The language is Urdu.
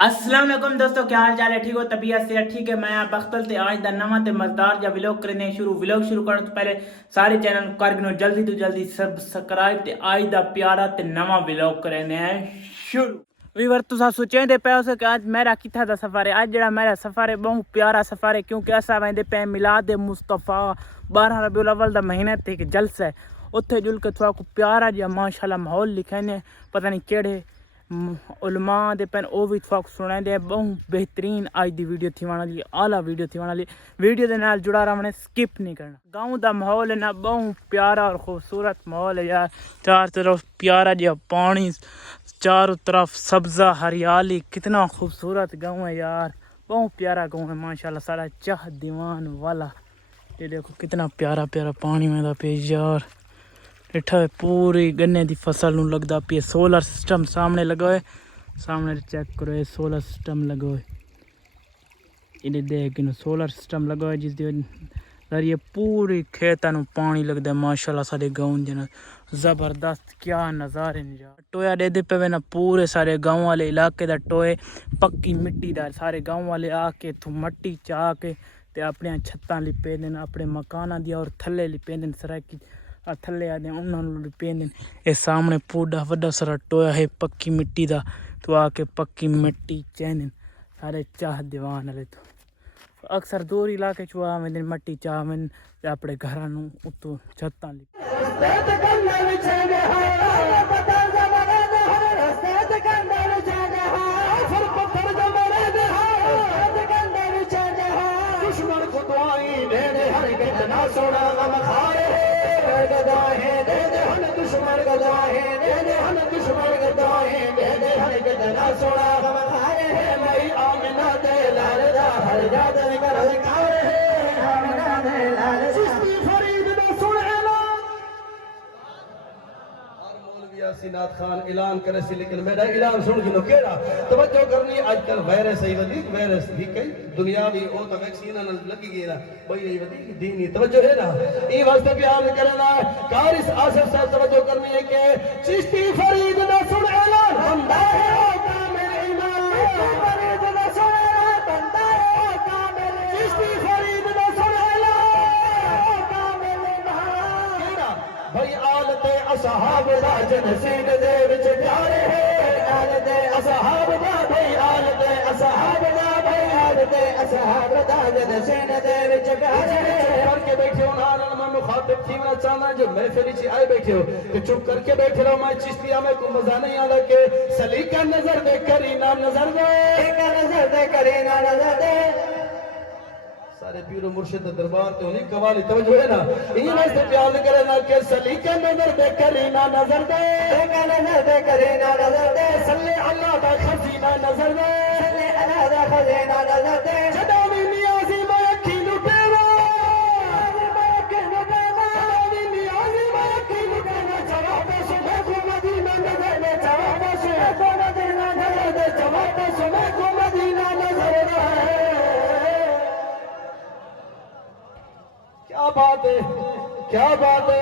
السلام علیکم دوستو، کیا حال چال ہے؟ ٹھیک ہو؟ طبیعت سے ٹھیک ہے؟ میں آپ بختل تے آج دا نواں تے مزدار جا ولاگ کرنے شروع کرنے تو پہلے سارے چینل کر گنو جلدی تو جلدی سبسکرائب تے آج دا پیارا تے نواں ولاگ کرنے ہیں شروع۔ ویور تسا سوچیں دے پے ہو کہ آج میرا کتھا دا سفر ہے۔ آج جڑا میرا سفر ہے بہت پیارا سفر ہے، کیونکہ اسا ویندے پے میلاد مصطفیٰ 12 ربیع الاول دا مہینہ تے ایک جلسہ ہے۔ اتھے جل کے تھوڑا کو پیارا جا ماشاءاللہ ماحول لکھنے پتہ نہیں کیڑے علماء دے پین او بھی تھوڑا سنائیں دے بہت بہترین آج دی ویڈیو تھی وانا لی اعلیٰ ویڈیو تھی وانا لی ویڈیو دے نال جڑا رہا سکپ نہیں کرنا۔ گاؤں دا ماحول ہے نا بہت پیارا اور خوبصورت ماحول ہے یار، چار طرف پیارا جا پانی، چاروں طرف سبزہ ہریالی، کتنا خوبصورت گاؤں ہے یار، بہت پیارا گاؤں ہے ماشاءاللہ سارا چاہ دیوان والا۔ یہ دیکھو کتنا پیارا پیارا پانی میں دا پیش یار، اٹھا پوری گنے دی فصل نو لگدا پی سولر سسٹم سامنے لگا ہے، سامنے چیک کرو یہ سولر سسٹم لگا ہے، یہ دیکھ سولر سسٹم لگا ہے جس دے ذریعے پوری کھیتاں نو پانی لگدا ہے ماشاءاللہ سارے گاؤں جنا زبردست کیا نظارے نے یار۔ ٹویا دے دے پے نا پورے سارے گاؤں والے علاقے دا ٹوئے پکی مٹی دا، سارے گاؤں والے آ کے تو مٹی چا کے تے اپنے چھتاں لپے دین، اپنے مکاناں دی اور تھلے لپے دین، سرائکی تھلے آ دیں انہوں نے لپے دین۔ اے سامنے پوڈا وڈا سارا ٹویا ہے پکی مٹی دا، تو آ کے پکی مٹی چینن سارے چاہ دیوان والے تو اکثر دور علاقے چوا میں مٹی چاہ میں اپنے گھراں نو اتو چھتاں لپے نات خان اعلان کرے سی، لیکن میرا اعلان سن گنو کیڑا توجہ کرنی آج کل وائرس ہے ودی وائرس ہی کئی دنیاوی او تو ویکسین نال لگی گئی نا بھئی یہ ودی دینی توجہ ہے نا، ای واسطے پیار کرنا قارس آصف صاحب توجہ کرنی ہے کہ چشتی فرید دا سن اعلان بندہ ہے کامل ایمان، فرید دا سن اعلان بندہ ہے کامل، چشتی فرید دا سن اعلان کامل ایمان کیڑا بھئی آلت اصحاب دا جنسین دے وچ پیارے ہے، آلت اصحاب دا بھئی آلت اصحاب دا بھئی آلت اصحاب دا جنسین دے وچ پیارے ہے۔ کر کے بیٹھے ہو نال میں مخاطب تھی میں چاہنا جو محفل وچ آئے بیٹھے ہو کہ چپ کر کے بیٹھے رہو، میں چشتیہ میں کو مزہ نہیں آتا کہ سلیقہ نظر دے کرینا نظر دے، سلیقہ نظر دے کرینا نظر دے، سارے پیر و مرشد دربار تے انہیں قوالی توجہ ہے نا، یہ واسطے پیار کرے نا کہ سلیقہ نظر دے کرینا نظر دے، سلیقہ نظر دے کرینا نظر دے، صلی اللہ دا خزینہ نظر دے، صلی اللہ دا خزینہ نظر دے، جدا میں نیازی میں اکھی لٹے وا، میں اکھی لٹے وا، جدا میں نیازی میں اکھی لٹے وا، جواب سنے کو مدینہ نظر دے، جواب سنے کو مدینہ نظر دے، جواب سنے کو مدینہ نظر دے۔ کیا بات ہے، کیا بات ہے۔